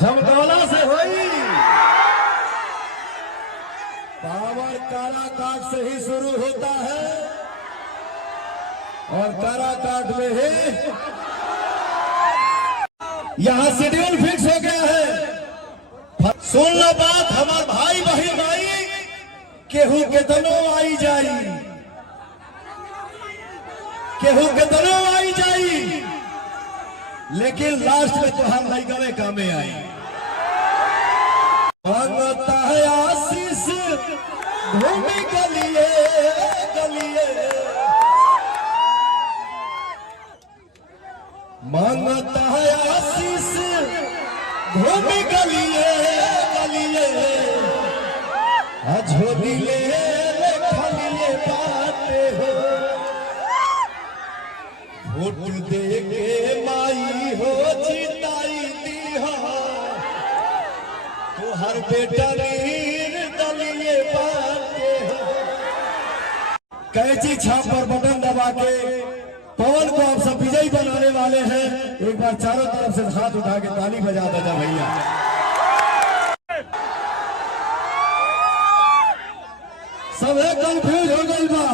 झमकौला से हुई पावर काराकाट से ही शुरू होता है और काराकाट में ही यहां शेड्यूल फिक्स हो गया है। सुन लो बात हमार भाई बहन भाई, केहू के तनो आई जाई, केहू के तनो आई जाई, लेकिन लास्ट में तुहार लइकवे कामे आई। मांगता है आशीष भूमि गलिए गलिए, मांगता है आशीष भूमि गलिए गलिए, झोली ले खलिए बाटे हो, वोट दे के माई हो जिताई दी हो, तो हर बेटा नीर दलिए बाटे हो। कैची छाप पर बटन दबा के पवन को आप सब विजयी बनाने वाले हैं। एक बार चारों तरफ से हाथ उठा के ताली बजा देना भैया। सब कंफ्यूज हो गई बा,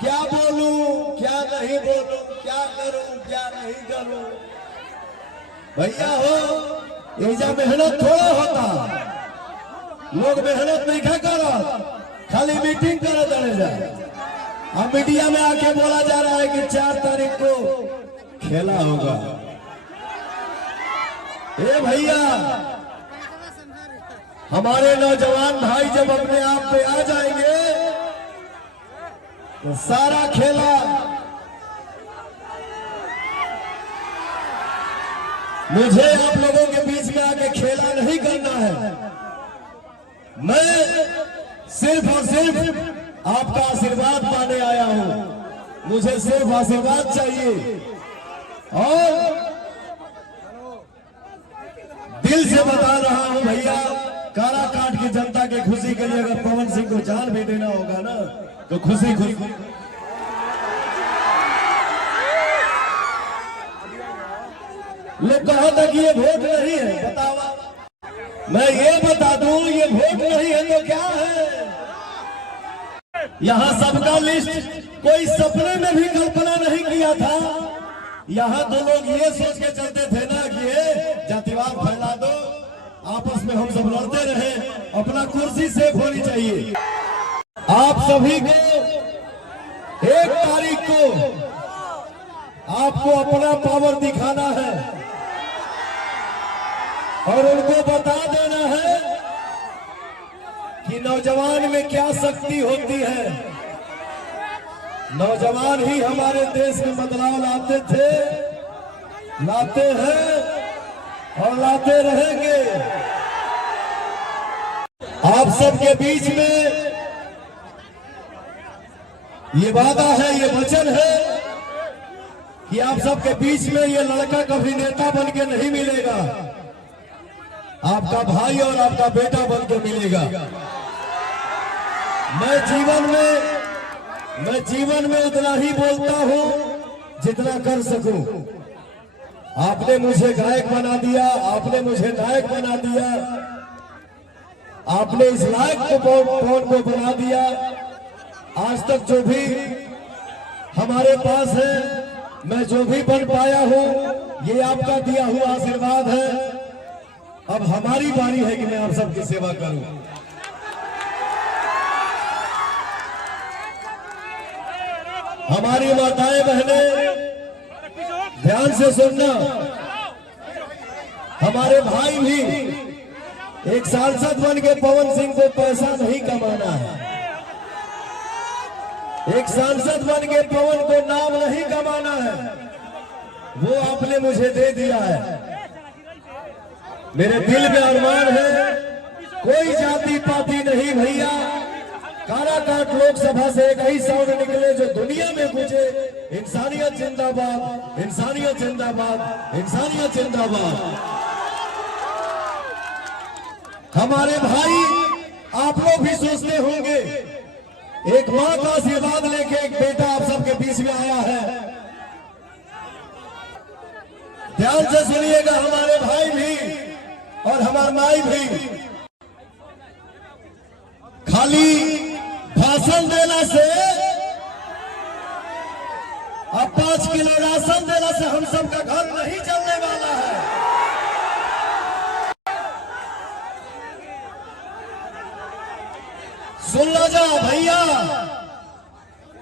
क्या बोलूं क्या नहीं बोलूं, क्या करूं क्या नहीं करूं। भैया हो ऐसा मेहनत थोड़ा होता, लोग मेहनत नहीं करा, खाली मीटिंग करे चले जाए। अब मीडिया में आके बोला जा रहा है कि 4 तारीख को खेला होगा। ए भैया, हमारे नौजवान भाई जब अपने आप पे आ जाएंगे तो सारा खेला मुझे आप लोगों के बीच में आके खेला नहीं करना है। मैं सिर्फ और सिर्फ आपका आशीर्वाद पाने आया हूं। मुझे सिर्फ आशीर्वाद चाहिए और दिल से बता रहा हूं भैया, काराकाट की जनता की खुशी के लिए अगर पवन सिंह को जान भी देना होगा ना तो खुशी खुशी। लोग कहा था कि ये वोट नहीं है, बतावा मैं ये बता दूं ये वोट नहीं है तो क्या है। यहां सबका लिस्ट कोई सपने में भी कल्पना नहीं किया था। यहां तो लोग ये सोच के चलते थे ना कि ये जातिवाद फैला दो, आपस में हम सब लड़ते रहे, अपना कुर्सी सेफ होनी चाहिए। आप सभी को 1 तारीख को आपको अपना पावर दिखाना है और उनको बता देना है कि नौजवान में क्या शक्ति होती है। नौजवान ही हमारे देश में बदलाव लाते थे, लाते हैं और लाते रहेंगे। आप सबके बीच में ये वादा है, ये वचन है कि आप सबके बीच में ये लड़का कभी नेता बन के नहीं मिलेगा, आपका भाई और आपका बेटा बन के मिलेगा। मैं जीवन में उतना ही बोलता हूं जितना कर सकूं। आपने मुझे गायक बना दिया, आपने मुझे नायक बना दिया, आपने इस लायक को पवन को बना दिया। आज तक जो भी हमारे पास है, मैं जो भी बन पाया हूं, ये आपका दिया हुआ आशीर्वाद है। अब हमारी बारी है कि मैं आप सबकी सेवा करूं। हमारी माताएं बहनें ध्यान से सुनना, हमारे भाई भी एक सांसद बन के पवन सिंह को पैसा नहीं कमाना है, एक सांसद बन के पवन को नाम नहीं कमाना है, वो आपने मुझे दे दिया है। मेरे दिल में अरमान है, कोई जाति पाति नहीं भैया। काराकाट लोकसभा से एक ही साउंड निकले जो दुनिया में गूंजे, इंसानियत जिंदाबाद, इंसानियत जिंदाबाद, इंसानियत जिंदाबाद। हमारे भाई आप लोग भी सोचते होंगे, एक मां का आशीर्वाद लेके एक बेटा आप सबके बीच में आया है। ध्यान से सुनिएगा हमारे भाई भी, और हमार माई भी खाली भाषण देना से अब 5 किलो राशन देना से हम सबका घर नहीं चलने वाला है। सुन लो जा भैया,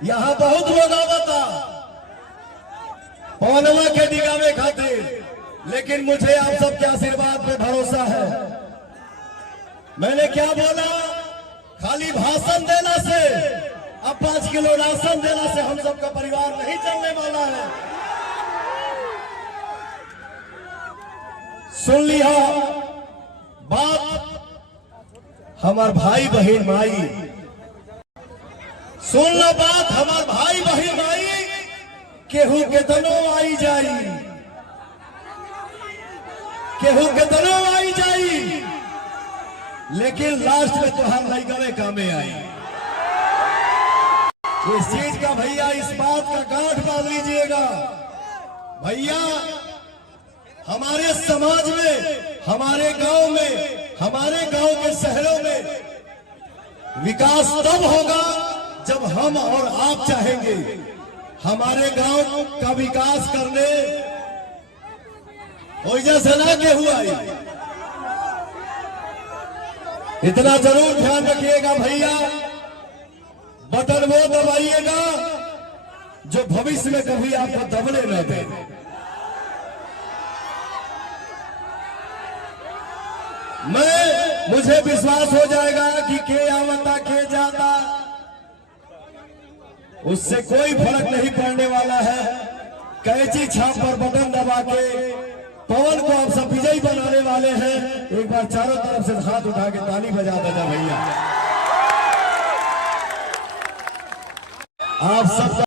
यहां बहुत लोग आवता पौनवा के डिगावे खातिर, लेकिन मुझे आप सबके आशीर्वाद पे भरोसा है। मैंने क्या बोला? खाली भाषण देना से अब 5 किलो राशन देना से हम सबका परिवार नहीं चलने वाला है। सुन लिया बात हमार भाई बहन माई, सुन लो बात हमार भाई बहन माई, केहू केतनो आई जाई, केहू केतनो आई जाई, लेकिन लास्ट में तो हम लइकवे कामे आई। इस चीज का भैया, इस बात का गांठ बांध लीजिएगा भैया। हमारे समाज में, हमारे गांव में, हमारे गांव के शहरों में विकास तब होगा जब हम और आप चाहेंगे। हमारे गांव का विकास करने वजह से ना के हुआ, इतना जरूर ध्यान रखिएगा भैया। बटन वो दबाइएगा जो भविष्य में कभी आपको दबने न दे। मुझे विश्वास हो जाएगा कि के आवता के जाता, उससे कोई फर्क नहीं पड़ने वाला है। कैंची छाप पर बटन दबा के पवन को आप सब विजयी बनाने वाले हैं। एक बार चारों तरफ से हाथ उठा के ताली बजा देना भैया। आप सब